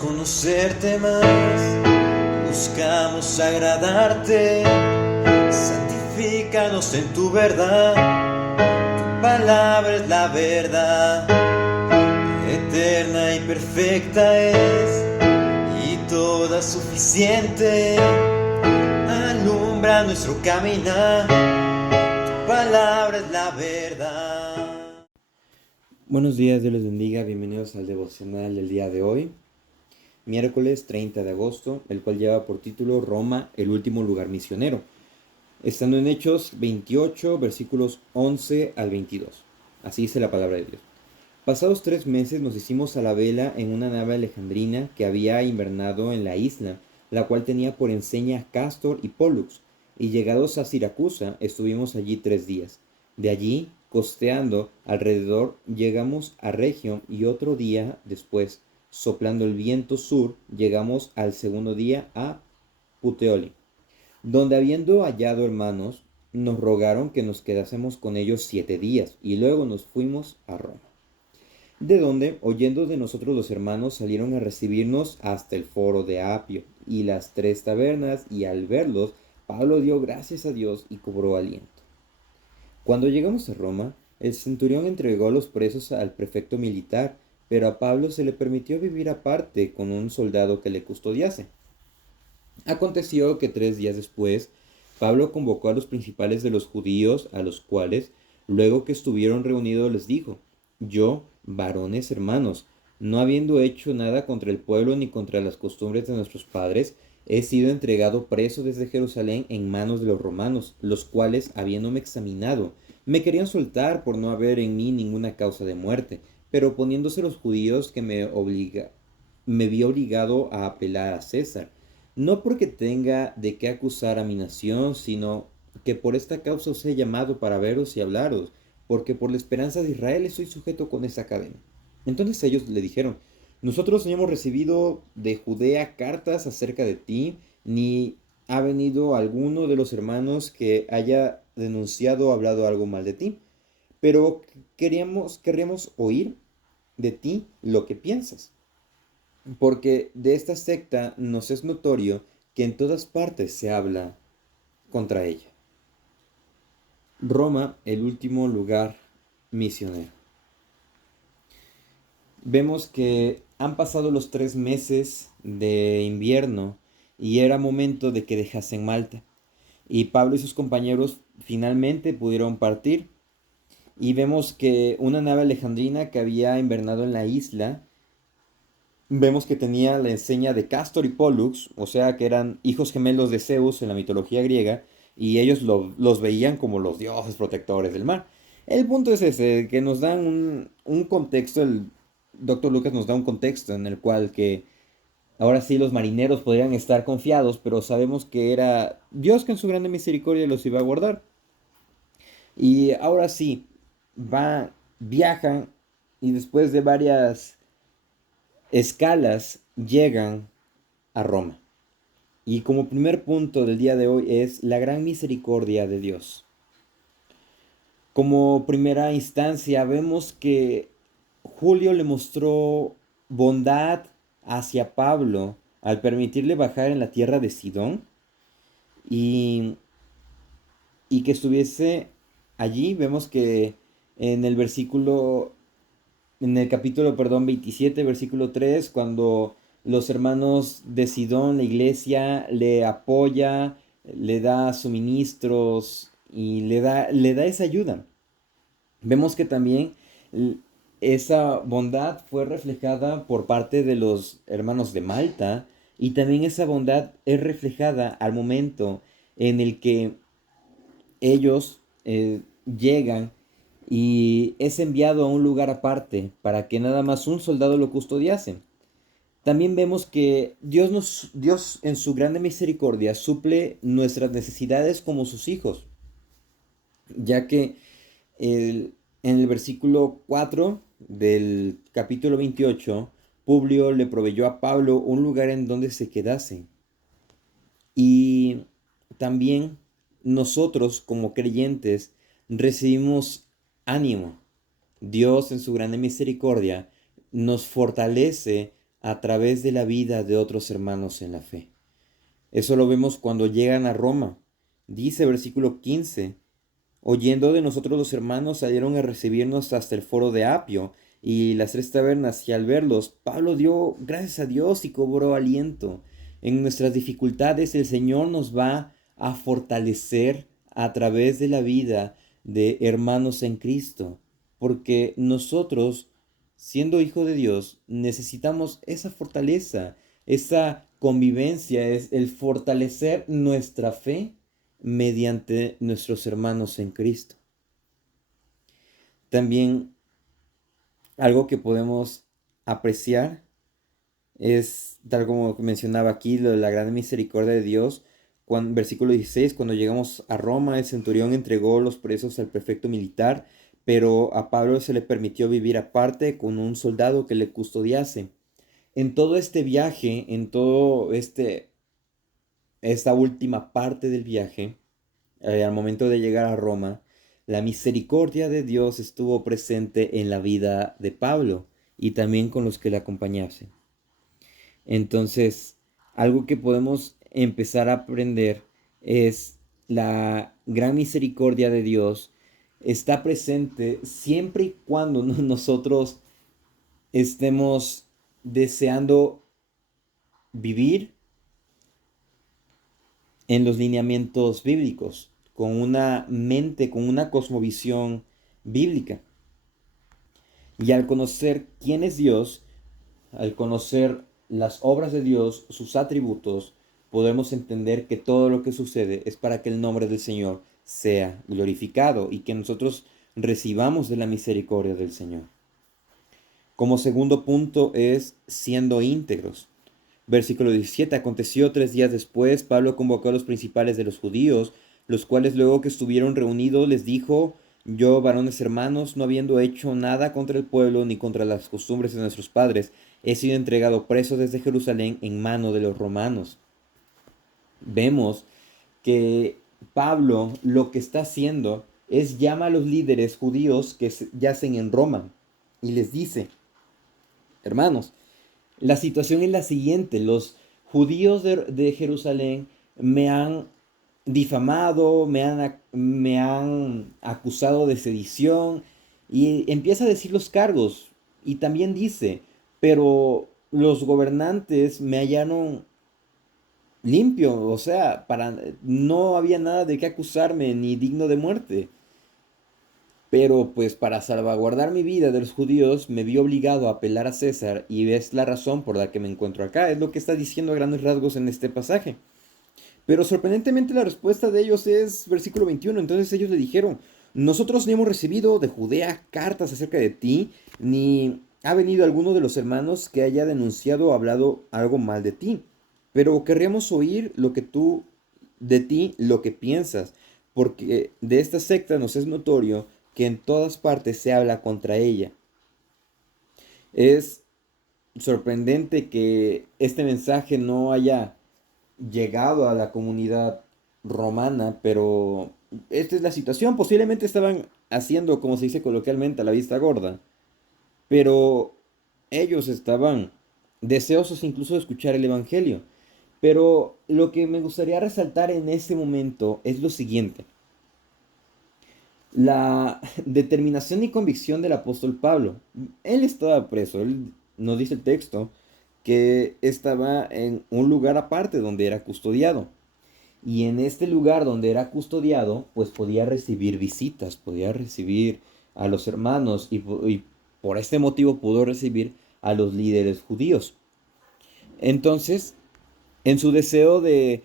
conocerte más, buscamos agradarte, santifícanos en tu verdad, tu palabra es la verdad, eterna y perfecta es, y toda suficiente, alumbra nuestro caminar, tu palabra es la verdad. Buenos días, Dios les bendiga, bienvenidos al devocional del día de hoy, miércoles 30 de agosto, el cual lleva por título Roma, el último lugar misionero, estando en Hechos 28, versículos 11 al 22. Así dice la palabra de Dios. Pasados 3 meses nos hicimos a la vela en una nave alejandrina que había invernado en la isla, la cual tenía por enseña Cástor y Pólux, y llegados a Siracusa estuvimos allí 3 días. De allí, costeando alrededor, llegamos a Regio, y otro día después, soplando el viento sur, llegamos al segundo día a Puteoli, donde habiendo hallado hermanos, nos rogaron que nos quedásemos con ellos 7 días, y luego nos fuimos a Roma. De donde, oyendo de nosotros los hermanos, salieron a recibirnos hasta el foro de Apio y las 3 tabernas, y al verlos, Pablo dio gracias a Dios y cobró aliento. Cuando llegamos a Roma, el centurión entregó a los presos al prefecto militar, pero a Pablo se le permitió vivir aparte con un soldado que le custodiase. Aconteció que 3 días después, Pablo convocó a los principales de los judíos, a los cuales, luego que estuvieron reunidos, les dijo: Yo, varones hermanos, no habiendo hecho nada contra el pueblo ni contra las costumbres de nuestros padres, he sido entregado preso desde Jerusalén en manos de los romanos, los cuales, habiéndome examinado, me querían soltar por no haber en mí ninguna causa de muerte, pero oponiéndose los judíos que me vi obligado a apelar a César, no porque tenga de qué acusar a mi nación, sino que por esta causa os he llamado para veros y hablaros, porque por la esperanza de Israel estoy sujeto con esa cadena. Entonces ellos le dijeron: Nosotros no hemos recibido de Judea cartas acerca de ti, ni ha venido alguno de los hermanos que haya denunciado o hablado algo mal de ti, pero querríamos oír de ti lo que piensas, porque de esta secta nos es notorio que en todas partes se habla contra ella. Roma, el último lugar misionero. Vemos que han pasado los 3 meses de invierno y era momento de que dejasen Malta. Y Pablo y sus compañeros finalmente pudieron partir. Y vemos que una nave alejandrina que había invernado en la isla, vemos que tenía la enseña de Castor y Pollux, o sea que eran hijos gemelos de Zeus en la mitología griega, y ellos los veían como los dioses protectores del mar. El punto es ese, que nos dan un contexto, el Doctor Lucas nos da un contexto en el cual que ahora sí los marineros podrían estar confiados, pero sabemos que era Dios que en su grande misericordia los iba a guardar. Y ahora sí, viajan, y después de varias escalas llegan a Roma. Y como primer punto del día de hoy es la gran misericordia de Dios. Como primera instancia vemos que Julio le mostró bondad hacia Pablo al permitirle bajar en la tierra de Sidón, y, y que estuviese allí. Vemos que en el versículo en el capítulo, 27, versículo 3, cuando los hermanos de Sidón, la iglesia, le apoya, le da suministros y le da esa ayuda. Vemos que también esa bondad fue reflejada por parte de los hermanos de Malta, y también esa bondad es reflejada al momento en el que ellos llegan y es enviado a un lugar aparte para que nada más un soldado lo custodiase. También vemos que Dios en su grande misericordia suple nuestras necesidades como sus hijos, ya que en el versículo 4 del capítulo 28, Publio le proveyó a Pablo un lugar en donde se quedase. Y también nosotros como creyentes recibimos ánimo. Dios en su grande misericordia nos fortalece a través de la vida de otros hermanos en la fe. Eso lo vemos cuando llegan a Roma. Dice versículo 15, oyendo de nosotros los hermanos salieron a recibirnos hasta el foro de Apio y las tres tabernas, y al verlos, Pablo dio gracias a Dios y cobró aliento. En nuestras dificultades el Señor nos va a fortalecer a través de la vida de hermanos en Cristo, porque nosotros, siendo hijos de Dios, necesitamos esa fortaleza, esa convivencia, es el fortalecer nuestra fe mediante nuestros hermanos en Cristo. También algo que podemos apreciar es, tal como mencionaba aquí, lo de la gran misericordia de Dios. Versículo 16, cuando llegamos a Roma, el centurión entregó los presos al prefecto militar, pero a Pablo se le permitió vivir aparte con un soldado que le custodiase. En todo este viaje, en todo esta última parte del viaje, al momento de llegar a Roma, la misericordia de Dios estuvo presente en la vida de Pablo y también con los que le acompañasen. Entonces, algo que podemos empezar a aprender es la gran misericordia de Dios está presente siempre y cuando nosotros estemos deseando vivir en los lineamientos bíblicos, con una mente, con una cosmovisión bíblica. Y al conocer quién es Dios, al conocer las obras de Dios, sus atributos, podemos entender que todo lo que sucede es para que el nombre del Señor sea glorificado y que nosotros recibamos de la misericordia del Señor. Como segundo punto es siendo íntegros. Versículo 17. Aconteció 3 días después, Pablo convocó a los principales de los judíos, los cuales luego que estuvieron reunidos les dijo: yo, varones hermanos, no habiendo hecho nada contra el pueblo ni contra las costumbres de nuestros padres, he sido entregado preso desde Jerusalén en mano de los romanos. Vemos que Pablo lo que está haciendo es llama a los líderes judíos que yacen en Roma y les dice: hermanos, la situación es la siguiente: los judíos de Jerusalén me han difamado, me han acusado de sedición, y empieza a decir los cargos, y también dice: pero los gobernantes me hallaron limpio, o sea, no había nada de qué acusarme ni digno de muerte. Pero pues para salvaguardar mi vida de los judíos me vi obligado a apelar a César, y es la razón por la que me encuentro acá. Es lo que está diciendo a grandes rasgos en este pasaje. Pero sorprendentemente la respuesta de ellos es versículo 21. Entonces ellos le dijeron: nosotros no hemos recibido de Judea cartas acerca de ti, ni ha venido alguno de los hermanos que haya denunciado o hablado algo mal de ti. Pero querríamos oír de ti lo que piensas, porque de esta secta nos es notorio que en todas partes se habla contra ella. Es sorprendente que este mensaje no haya llegado a la comunidad romana, pero esta es la situación. Posiblemente estaban haciendo, como se dice coloquialmente, a la vista gorda, pero ellos estaban deseosos incluso de escuchar el evangelio. Pero lo que me gustaría resaltar en este momento es lo siguiente: la determinación y convicción del apóstol Pablo. Él estaba preso, él nos dice el texto que estaba en un lugar aparte donde era custodiado. Y en este lugar donde era custodiado, pues podía recibir visitas, podía recibir a los hermanos, y por este motivo pudo recibir a los líderes judíos. Entonces, en su deseo de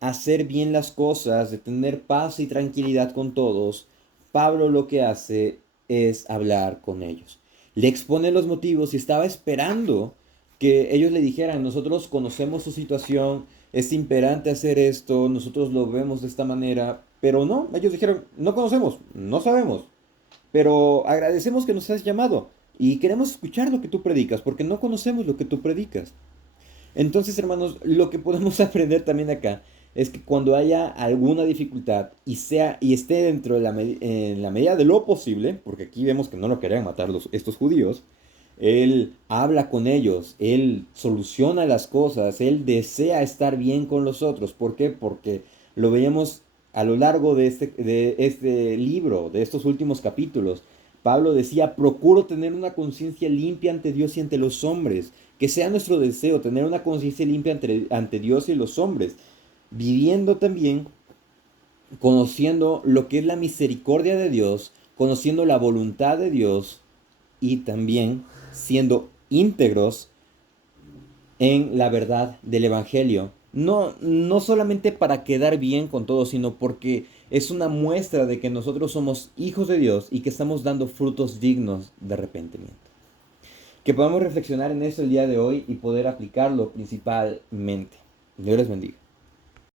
hacer bien las cosas, de tener paz y tranquilidad con todos, Pablo lo que hace es hablar con ellos. Le expone los motivos y estaba esperando que ellos le dijeran: nosotros conocemos su situación, es imperante hacer esto, nosotros lo vemos de esta manera. Pero no, ellos dijeron: no conocemos, no sabemos, pero agradecemos que nos has llamado y queremos escuchar lo que tú predicas, porque no conocemos lo que tú predicas. Entonces, hermanos, lo que podemos aprender también acá es que cuando haya alguna dificultad y esté dentro de en la medida de lo posible, porque aquí vemos que no lo querían matar estos judíos, Él habla con ellos, Él soluciona las cosas, Él desea estar bien con los otros. ¿Por qué? Porque lo veíamos a lo largo de este libro, de estos últimos capítulos. Pablo decía, procuro tener una conciencia limpia ante Dios y ante los hombres. Que sea nuestro deseo tener una conciencia limpia ante Dios y los hombres, viviendo también, conociendo lo que es la misericordia de Dios, conociendo la voluntad de Dios y también siendo íntegros en la verdad del Evangelio. No, no solamente para quedar bien con todos, sino porque es una muestra de que nosotros somos hijos de Dios y que estamos dando frutos dignos de arrepentimiento. Que podamos reflexionar en eso el día de hoy y poder aplicarlo principalmente. Dios les bendiga.